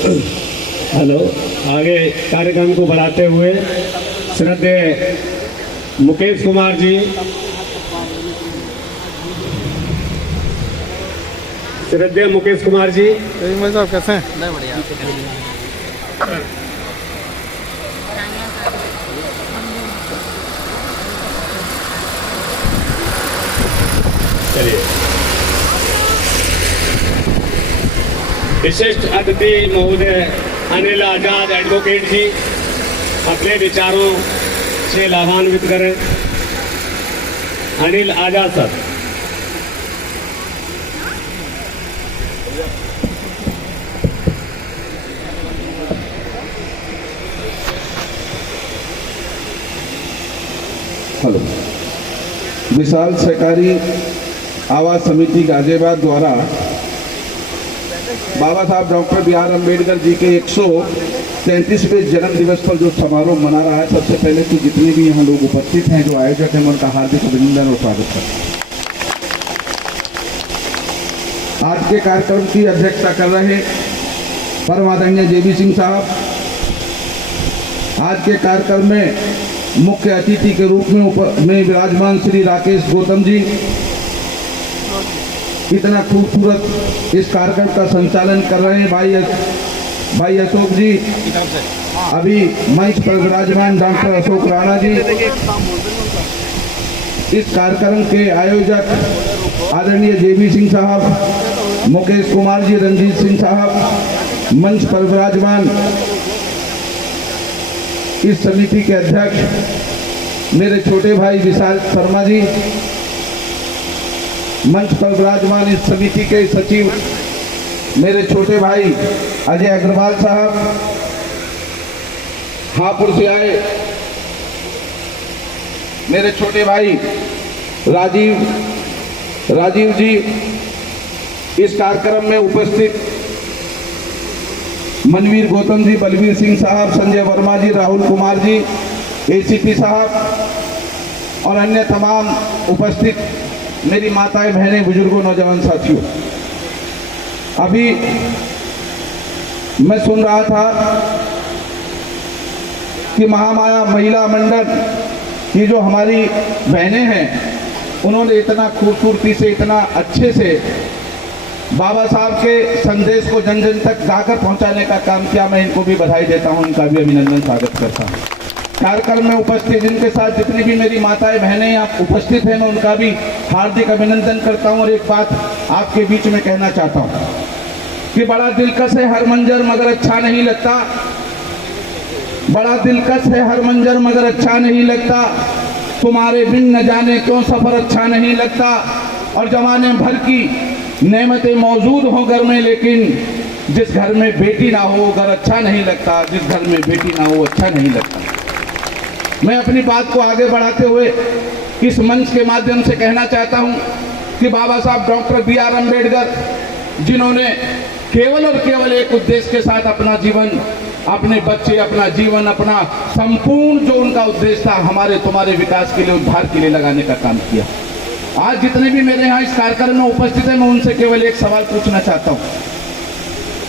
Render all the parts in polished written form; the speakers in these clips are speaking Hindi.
हेलो। आगे कार्यक्रम को बढ़ाते हुए श्रद्धेय मुकेश कुमार जी, श्रद्धेय मुकेश कुमार जी। साहब कैसे हैं? नहीं बढ़िया। चलिए, विशिष्ट अतिथि महोदय अनिल आजाद एडवोकेट जी अपने विचारों से लाभान्वित करें। अनिल आजाद सर। हेलो। विशाल सहकारी आवास समिति गाजियाबाद द्वारा बाबा साहब doctor B are Ambedkar ji के 133वें जन्म दिवस पर जो समारोह मना रहा है, सबसे पहले तो जितने भी यहाँ लोग उपस्थित हैं, जो आयोजक हैं, उनका हार्दिक अभिनंदन और स्वागत करता हूँ। आज के कार्यक्रम की अध्यक्षता कर रहे परम आदरणीय जेबी सिंह साहब, आज के कार्यक्रम में मुख्य अतिथि के रूप में विराजमान श्री राकेश गौतम जी, इतना खूबसूरत इस कार्यक्रम का संचालन कर रहे हैं भाई अशोक जी, अभी मंच पर विराजमान डॉक्टर अशोक राणा जी, इस कार्यक्रम के आयोजक आदरणीय जेबी सिंह साहब, मुकेश कुमार जी, रंजीत सिंह साहब, मंच पर विराजमान इस समिति के अध्यक्ष मेरे छोटे भाई विशाल शर्मा जी, मंच पर विराजमान इस समिति के सचिव मेरे छोटे भाई अजय अग्रवाल साहब, हापुड़ से आए मेरे छोटे भाई राजीव जी, इस कार्यक्रम में उपस्थित मनवीर गौतम जी, बलवीर सिंह साहब, संजय वर्मा जी, राहुल कुमार जी, एसीपी साहब और अन्य तमाम उपस्थित मेरी माताएं, बहनें, बुजुर्गों, नौजवान साथियों। अभी मैं सुन रहा था कि महामाया महिला मंडल की जो हमारी बहनें हैं, उन्होंने इतना खूबसूरती से, इतना अच्छे से बाबा साहब के संदेश को जन जन तक जाकर पहुंचाने का काम किया। मैं इनको भी बधाई देता हूं, इनका भी अभिनंदन स्वागत करता हूं। कार्यक्रम में उपस्थित जिनके साथ जितनी भी मेरी माताएं बहनें आप उपस्थित हैं, मैं उनका भी हार्दिक अभिनंदन करता हूं। और एक बात आपके बीच में कहना चाहता हूं कि बड़ा दिलकश है हर मंजर मगर अच्छा नहीं लगता, बड़ा दिलकश है हर मंजर मगर अच्छा नहीं लगता, तुम्हारे बिन न जाने क्यों सफर अच्छा नहीं लगता। और जमाने भर की नेमतें मौजूद हो घर में, लेकिन जिस घर में बेटी ना हो वो घर अच्छा नहीं लगता, जिस घर में बेटी ना हो वो अच्छा नहीं लगता। मैं अपनी बात को आगे बढ़ाते हुए इस मंच के माध्यम से कहना चाहता हूं कि बाबा साहब डॉक्टर बी आर अम्बेडकर, जिन्होंने केवल और केवल एक उद्देश्य के साथ अपना जीवन, अपने बच्चे, अपना जीवन, अपना संपूर्ण जो उनका उद्देश्य था हमारे तुम्हारे विकास के लिए, उद्धार के लिए लगाने का काम किया। आज जितने भी मेरे यहाँ इस कार्यक्रम में उपस्थित हैं, मैं उनसे केवल एक सवाल पूछना चाहता हूँ।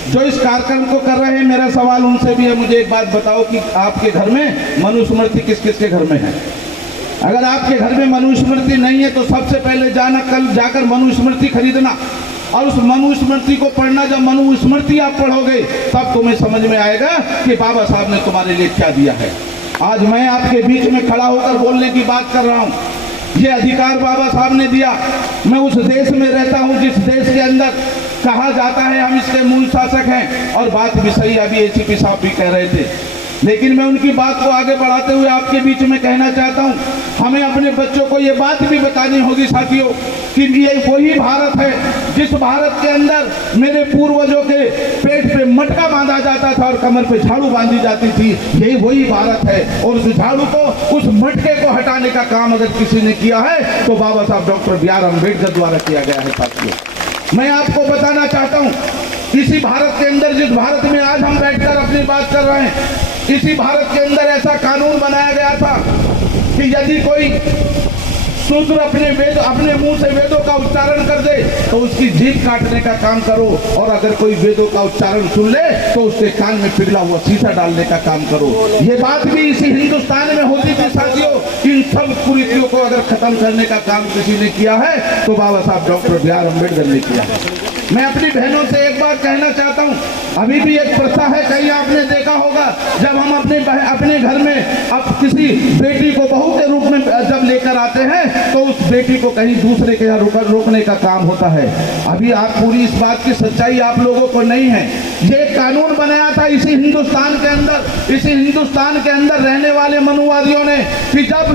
जो इस कार्यक्रम को कर रहे हैं, मेरा सवाल उनसे भी है, मुझे एक बात बताओ कि आपके घर में मनुस्मृति किस किस के घर में है? अगर आपके घर में मनुस्मृति नहीं है तो सबसे पहले कल जाकर मनुस्मृति खरीदना और उस मनुस्मृति को पढ़ना। जब मनुस्मृति आप पढ़ोगे तब तुम्हें समझ में आएगा कि बाबा साहब ने तुम्हारे लिए क्या दिया है। आज मैं आपके बीच में खड़ा होकर बोलने की बात कर रहा हूँ, ये अधिकार बाबा साहब ने दिया। मैं उस देश में रहता हूँ जिस देश के अंदर कहा जाता है हम इसके मूल शासक हैं, और बात भी सही अभी एसीपी साहब भी कह रहे थे। लेकिन मैं उनकी बात को आगे बढ़ाते हुए आपके बीच में कहना चाहता हूँ, हमें अपने बच्चों को ये बात भी बतानी होगी साथियों कि ये वही भारत है जिस भारत के अंदर मेरे पूर्वजों के पेट पे मटका बांधा जाता था और कमर पे झाड़ू बांधी जाती थी। यही वही भारत है, और उस झाड़ू को, उस मटके को हटाने का काम अगर किसी ने किया है तो बाबा साहब डॉक्टर बी आर अम्बेडकर द्वारा किया गया है। साथियों, मैं आपको बताना चाहता हूँ, इसी भारत के अंदर, जिस भारत में आज हम बैठकर अपनी बात कर रहे हैं, इसी भारत के अंदर ऐसा कानून बनाया गया था कि यदि कोई शूद्र अपने मुंह से वेदों का उच्चारण कर दे तो उसकी जीभ काटने का काम करो, और अगर कोई वेदों का उच्चारण सुन ले तो उसके कान में पिघला हुआ शीशा डालने का काम करो। ये बात भी इसी हिंदुस्तान में होती थी साथियों। इन सब कुरीतियों को अगर खत्म करने का काम किसी ने किया है तो बाबा साहब डॉक्टर बी.आर. अम्बेडकर ने किया है। मैं अपनी बहनों से एक बात कहना चाहता हूँ, अभी भी एक प्रथा है, कहीं आपने देखा होगा, जब हम अपने घर में अब किसी बेटी को बहू के रूप में जब लेकर आते हैं तो उस बेटी को कहीं दूसरे के यहाँ रोकने का काम होता है। अभी आप पूरी इस बात की सच्चाई आप लोगों को नहीं है। ये कानून बनाया था इसी हिंदुस्तान के अंदर रहने वाले मनुवादियों ने कि जब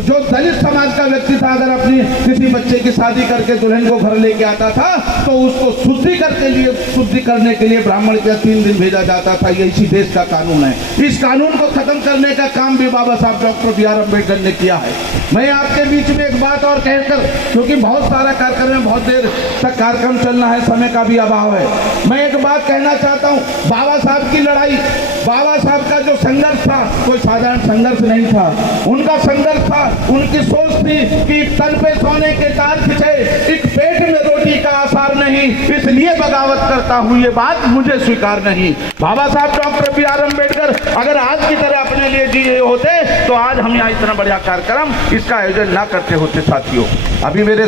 जो दलित समाज का व्यक्ति था अगर अपनी किसी बच्चे की शादी करके दुल्हन को घर लेके आता था तो उसको शुद्धि करने के लिए ब्राह्मण के 3 दिन भेजा जाता था। ये इसी देश का कानून है। इस कानून को खत्म करने का काम भी बाबा साहब डॉक्टर बी.आर. अम्बेडकर ने किया है। मैं आपके बीच में एक बात और कहकर, क्योंकि बहुत सारा कार्यक्रम है, बहुत देर तक कार्यक्रम चलना है, समय का भी अभाव है, मैं एक बात कहना चाहता हूँ। बाबा साहब की लड़ाई, बाबा साहब का जो संघर्ष था कोई साधारण संघर्ष नहीं था। उनका संघर्ष था, उनकी सोच थी कि तन पे सोने के तार खिंचे, एक पेट में रोटी का आसार नहीं, इसलिए बगावत करता हूँ, ये बात मुझे स्वीकार नहीं। बाबा साहब डॉक्टर बी.आर. अम्बेडकर अगर आज की तरह अपने लिए जिए होते तो आज हम यहाँ इतना बढ़िया कार्यक्रम इसका आयोजन ना करते होते साथियों। अभी मेरे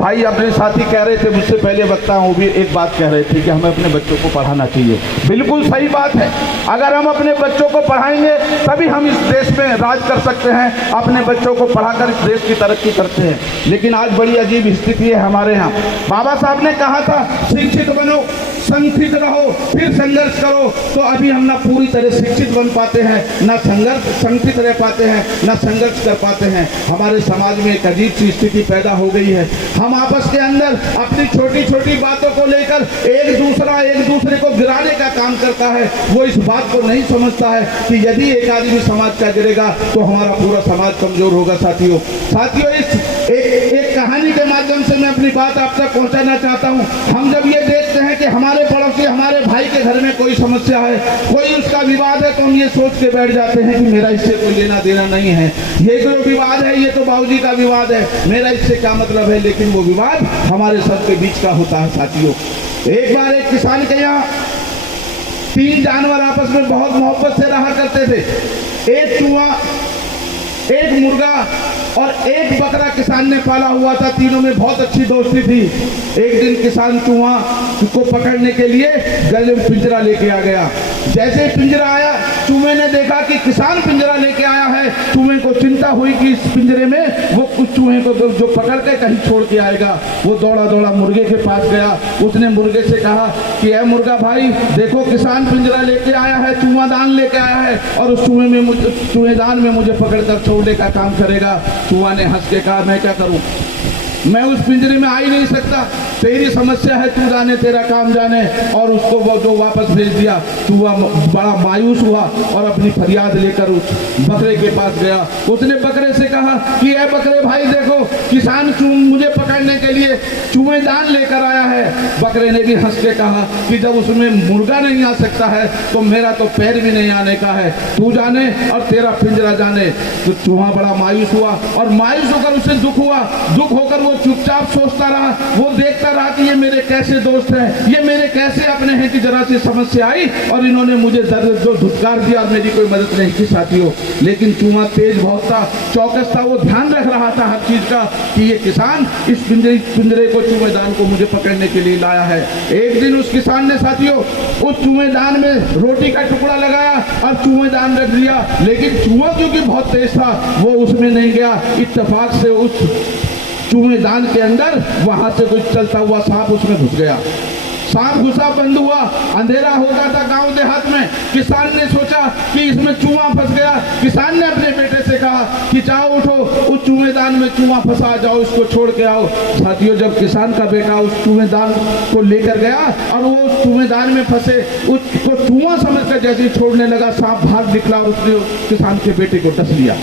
भाई अपने साथी कह रहे थे, मुझसे पहले वक्ता वो भी एक बात कह रहे थे कि हमें अपने बच्चों को पढ़ाना चाहिए। बिल्कुल सही बात है। अगर हम अपने बच्चों को पढ़ाएंगे तभी हम इस देश में राज कर सकते हैं। अपने बच्चों को पढ़ाकर इस देश की तरक्की करते हैं। लेकिन आज बड़ी अजीब स्थिति है हमारे यहाँ। बाबा साहब ने कहा था शिक्षित बनो, संगठित रहो, फिर संघर्ष करो। तो अभी हम ना पूरी तरह शिक्षित बन पाते हैं, ना संगठित रह पाते हैं, ना संघर्ष कर पाते हैं। हमारे समाज में एक अजीब सी स्थिति पैदा हो गई है। हम आपस के अंदर अपनी छोटी छोटी बातों को लेकर एक दूसरे को गिराने का काम करता है। वो इस बात को नहीं समझता है कि यदि एक आदमी समाज का गिरेगा तो हमारा पूरा समाज कमजोर होगा। साथियों इस एक कहानी के माध्यम से मैं अपनी बात आप तक पहुंचाना चाहता हूं। हम जब ये देखते हैं कि हमारे पड़ोसी, हमारे भाई के घर में कोई समस्या है, कोई उसका विवाद है, तो हम ये सोच के बैठ जाते हैं कि मेरा इससे कोई लेना देना नहीं है, ये जो विवाद है ये तो बाबूजी का विवाद है, मेरा इससे क्या मतलब है। लेकिन वो विवाद हमारे सबके बीच का होता है। साथियों एक बार एक किसान के यहाँ 3 जानवर आपस में बहुत मोहब्बत से रहा करते थे। एक चूहा, एक मुर्गा और एक बकरा किसान ने पाला हुआ था। तीनों में बहुत अच्छी दोस्ती थी। एक दिन किसान चूहा को पकड़ने के लिए गले में पिंजरा लेके आ गया। जैसे ही पिंजरा आया, चूहे ने देखा कि किसान पिंजरा लेके आया है। चूहे को चिंता हुई कि इस पिंजरे में वो कुछ चूहे को जो पकड़ के कहीं छोड़ के आएगा। वो दौड़ा मुर्गे के पास गया। उसने मुर्गे से कहा कि ऐ मुर्गा भाई, देखो किसान पिंजरा लेके आया है, चूहादान लेके आया है और उस चूहेदान में मुझे पकड़कर छोड़ने का काम करेगा। चूहा ने हंस के कहा मैं क्या करूं, मैं उस पिंजरे में आ ही नहीं सकता, तेरी समस्या है, तू जाने, तेरा काम जाने। और उसको वो जो वापस भेज दिया। चूहा बड़ा मायूस हुआ और अपनी फरियाद लेकर उस बकरे के पास गया। उसने बकरे से कहा कि ऐ बकरे भाई, देखो किसान मुझे पकड़ने के लिए चूहेदान लेकर आया है। बकरे ने भी हंस के कहा कि जब उसमें मुर्गा नहीं आ सकता है तो मेरा तो पैर भी नहीं आने का है, तू जाने और तेरा पिंजरा जाने। तो चूहा बड़ा मायूस हुआ और मायूस होकर उसे दुख हुआ। दुख होकर वो चुपचाप सोचता रहा, वो देखता रहा कि ये मेरे कैसे दोस्त हैं, ये मेरे कैसे अपने हैं कि जरा सी समस्या आई और इन्होंने मुझे धुतकार दिया और मेरी कोई मदद नहीं की। साथियों लेकिन चूहा तेज बहुत था, चौकस था, वो ध्यान रख रहा था हर चीज का कि ये किसान इस पिंजरे को, चूहेदान को मुझे पकड़ने के लिए लाया है। एक दिन उस किसान ने साथियों उस चूहेदान में रोटी का टुकड़ा लगाया और चूहेदान रख लिया। लेकिन चूहा क्योंकि बहुत तेज था वो उसमें नहीं गया। इत्तेफाक से उस चूहेदान के अंदर वहां से कुछ चलता हुआ सांप उसमें घुस गया। सांप घुसा, बंद हुआ, अंधेरा हो गया था गांव देहात में। किसान ने सोचा कि इसमें चूहा फंस गया। किसान ने अपने बेटे से कहा कि जाओ उठो, उस चूहेदान में चूहा फंसा, जाओ इसको छोड़ के आओ। साथियों जब किसान का बेटा उस चूहेदान को लेकर गया और वो उस चूहेदान में फंसे, उसको चूहा समझकर जैसे ही छोड़ने लगा, सांप भाग निकला और उसने किसान के बेटे को डस लिया।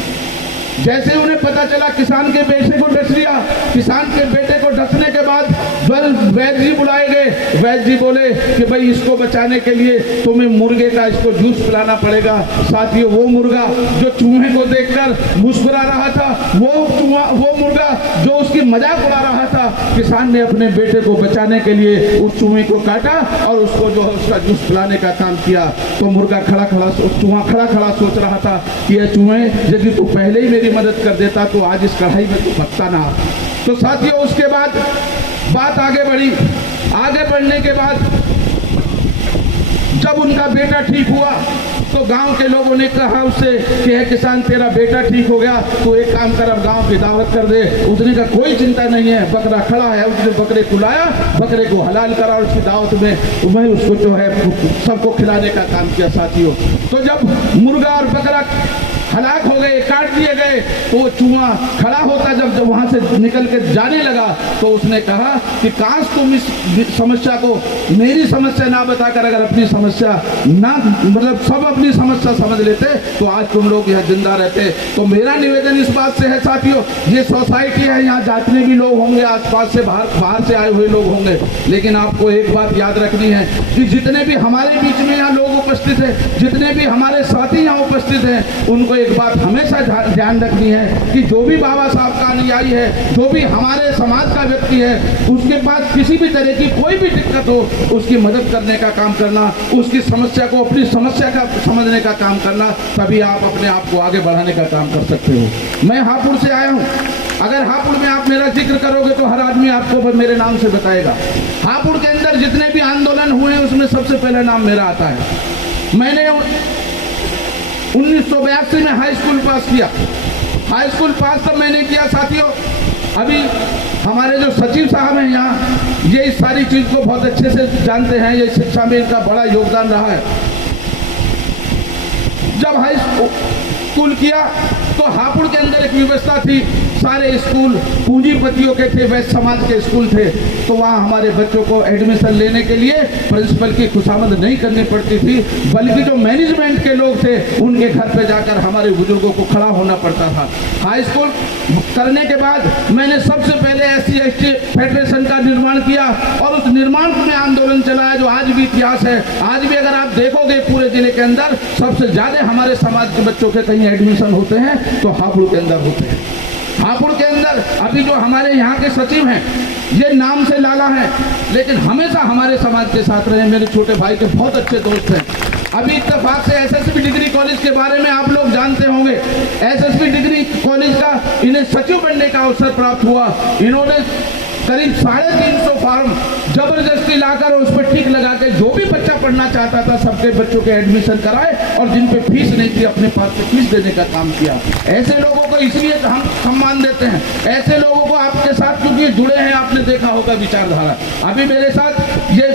जैसे उन्हें पता चला किसान के बेटे को डस लिया, किसान के बेटे को डसने के बाद वैद्य जी बुलाए गए। वैद्य जी बोले कि भाई इसको बचाने के लिए तुम्हें मुर्गे का इसको जूस पिलाना पड़ेगा। साथियों, वो मुर्गा जो चूहे को देखकर मुस्कुरा रहा था, वो मुर्गा जो उसकी मजाक उड़ा रहा था, किसान ने अपने बेटे को बचाने के लिए उस चूहे को काटा और उसको जो है उसका जूस पिलाने का काम किया। तो मुर्गा चूहा खड़ा खड़ा सोच रहा था कि ये चूहे, यदि तू पहले ही मेरी मदद कर देता तो आज इस कढ़ाई में तू फंसता ना। तो साथियों, उसके बाद बात आगे बढ़ी। आगे बढ़ने के बाद जब उनका बेटा ठीक हुआ तो गांव के लोगों ने कहा उससे कि है किसान, तेरा बेटा ठीक हो गया, तो एक काम कर, अब गांव की दावत कर दे। उसने कहा कोई चिंता नहीं है, बकरा खड़ा है। उसने बकरे को लाया, बकरे को हलाल करा और उसकी दावत में उसको जो है सबको खिलाने का काम किया। साथियों, तो जब मुर्गा और बकरा हलाक हो गए, काट दिए गए, तो वो चूहा खड़ा होता जब वहां से निकल के जाने लगा तो उसने कहा कि काश तुम इस समस्या को मेरी समस्या ना बताकर अगर अपनी समस्या ना, मतलब सब अपनी समस्या समझ लेते तो आज तुम लोग यहाँ जिंदा रहते। तो मेरा निवेदन इस बात से है साथियों, ये सोसाइटी है, यहाँ जितने भी लोग होंगे आसपास से बाहर से आए हुए लोग होंगे, लेकिन आपको एक बात याद रखनी है कि जितने भी हमारे बीच में यहाँ लोग उपस्थित हैं, जितने भी हमारे साथी यहाँ उपस्थित हैं, उनको एक बात हमेशा ध्यान रखनी है कि जो भी बाबा साहब का अनुयायी है, जो भी हमारे समाज का व्यक्ति है, उसके पास किसी भी तरह की कोई भी दिक्कत हो, उसकी मदद करने का काम करना, उसकी समस्या को अपनी समस्या का समझने का काम करना, तभी आप अपने आप को आगे बढ़ाने का काम कर सकते हो। मैं हापुड़ से आया हूँ। अगर हापुड़ में आप मेरा जिक्र करोगे तो हर आदमी आपको मेरे नाम से बताएगा। हापुड़ के अंदर जितने भी आंदोलन हुए हैं उसमें सबसे पहला नाम मेरा आता है। मैंने 1982 में हाई स्कूल पास किया। हाई स्कूल पास तब मैंने किया साथियों, अभी हमारे जो सचिव साहब हैं यहाँ, ये इस सारी चीज को बहुत अच्छे से जानते हैं, ये शिक्षा में इनका बड़ा योगदान रहा है। जब हाई स्कूल किया तो हापुड़ के अंदर एक व्यवस्था थी, सारे स्कूल पूंजीपतियों के थे, वैश्य समाज के स्कूल थे, तो वहाँ हमारे बच्चों को एडमिशन लेने के लिए प्रिंसिपल की खुशामद नहीं करनी पड़ती थी, बल्कि जो मैनेजमेंट के लोग थे उनके घर पे जाकर हमारे बुजुर्गों को खड़ा होना पड़ता था। हाई स्कूल करने के बाद मैंने सबसे पहले SC/ST फेडरेशन का निर्माण किया और उस निर्माण में आंदोलन चलाया जो आज भी इतिहास है। आज भी अगर आप देखोगे पूरे जिले के अंदर सबसे ज्यादा हमारे समाज के बच्चों के कहीं एडमिशन होते हैं तो हापुड़ के अंदर होते हैं। हापुड़ के अंदर अभी जो हमारे यहाँ के सचिव हैं, ये नाम से लाला हैं, लेकिन हमेशा हमारे समाज के साथ रहे, मेरे छोटे भाई के बहुत अच्छे दोस्त हैं। अभी इत्तेफाक से SSB डिग्री कॉलेज के बारे में आप लोग जानते होंगे। SSB डिग्री कॉलेज का इन्हें सचिव बनने का अवसर प्राप्त हुआ। इन्होंने करीब 350 फॉर्म जबरदस्ती लाकर उस पर टिक लगा के जो भी बच्चा पढ़ना चाहता था सबके बच्चों के एडमिशन कराए और जिन पे फीस नहीं थी अपने पास से फीस देने का काम किया। ऐसे लोगों को इसलिए हम सम्मान देते हैं, ऐसे लोगों को आपके साथ क्योंकि जुड़े हैं, आपने देखा होगा विचारधारा। अभी मेरे साथ ये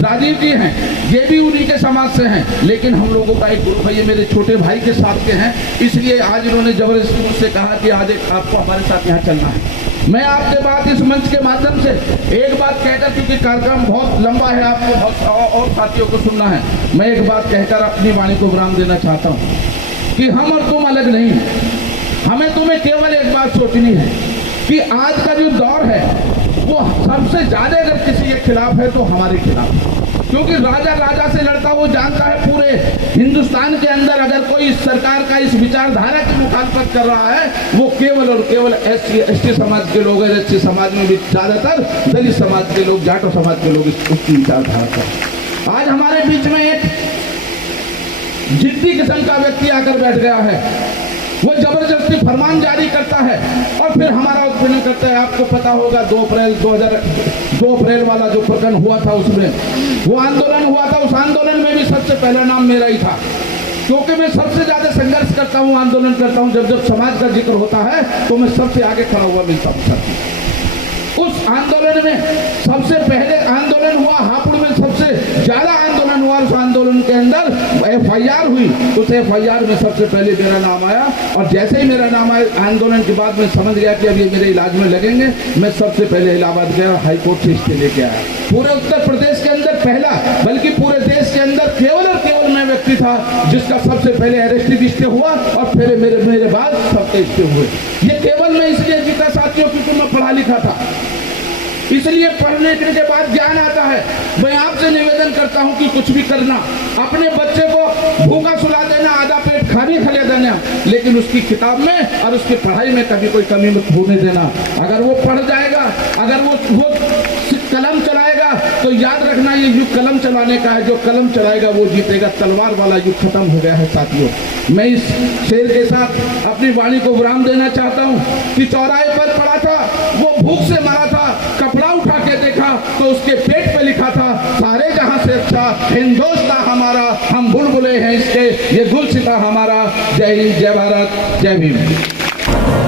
राजीव जी हैं, ये भी उन्हीं के समाज से हैं, लेकिन हम लोगों का एक ग्रुप है, ये मेरे छोटे भाई के साथ के हैं, इसलिए आज इन्होंने जबरदस्ती मुझसे कहा कि आज आपको हमारे साथ यहाँ चलना है। मैं आपके बात इस मंच के माध्यम से एक बात कहकर, क्योंकि कार्यक्रम बहुत लंबा है, आपको बहुत और साथियों को सुनना है, मैं एक बात कहकर अपनी वाणी को विराम देना चाहता हूँ कि हम और तुम अलग नहीं हैं। हमें तुम्हें केवल एक बात सोचनी है कि आज का जो दौर है वो सबसे ज्यादा अगर किसी के खिलाफ है तो हमारे खिलाफ है, क्योंकि राजा से लड़ता वो जानता है पूरे हिंदुस्तान के अंदर अगर कोई इस सरकार का इस विचारधारा की मुखालफत कर रहा है वो केवल और केवल SC/ST समाज के लोग हैं। SC समाज में भी ज्यादातर दलित समाज के लोग, जाटो समाज के लोग उसकी विचारधारा कर। आज हमारे बीच में एक जिद्दी किस्म का व्यक्ति आकर बैठ गया है, वो जबरदस्ती फरमान जारी करता है और फिर हमारा उत्पीड़न करता है। आपको पता होगा 2 अप्रैल वाला जो प्रकरण हुआ था, उसमें वो आंदोलन हुआ था, उस आंदोलन में भी सबसे पहला नाम मेरा ही था, क्योंकि मैं सबसे ज्यादा संघर्ष करता हूँ, आंदोलन करता हूँ। जब समाज का जिक्र होता है तो मैं सबसे आगे खड़ा हुआ मिलता हूँ। उस आंदोलन में सबसे पहले आंदोलन हुआ हापुड़ में, सबसे ज्यादा आंदोलन हुआ। उस आंदोलन के अंदर FIR हुई, उस FIR में सबसे पहले मेरा नाम आया और जैसे ही मेरा नाम आया आंदोलन के बाद मैं समझ गया कि अब ये मेरे इलाज में लगेंगे। मैं सबसे पहले इलाहाबाद गया, हाईकोर्ट से स्टे लेके आया। पूरे उत्तर प्रदेश के अंदर पहला, बल्कि पूरे देश के अंदर केवल और केवल मैं व्यक्ति था जिसका सबसे पहले अरेस्टिव स्टे हुआ और फिर मेरे बाद सबके स्टे हुए। ये केवल मैं इसलिए जीता साथियों क्योंकि मैं पढ़ा लिखा था। इसलिए पढ़ने के बाद ज्ञान आता है। मैं आपसे निवेदन करता हूं कि कुछ भी करना, अपने बच्चे को भूखा सुला देना, आधा पेट खाली खिला देना, लेकिन उसकी किताब में और उसकी पढ़ाई में कभी कोई कमी मत होने देना। अगर वो पढ़ जाएगा, अगर वो कलम चलाएगा, तो याद रखना ये युग कलम चलाने का है। जो कलम चलाएगा वो जीतेगा। तलवार वाला युग खत्म हो गया है साथियों। मैं इस शेर के साथ अपनी वाणी को विराम देना चाहता हूं कि चौराहे पर पड़ा था, वो भूख से मरा था, कपड़ा उठा के देखा तो उसके पेट पे लिखा था, सारे जहां से अच्छा हिंदुस्तान हमारा, हम बुलबुले हैं इसके, ये गुलसिता हमारा। जय हिंद, जय भारत, जय भीम।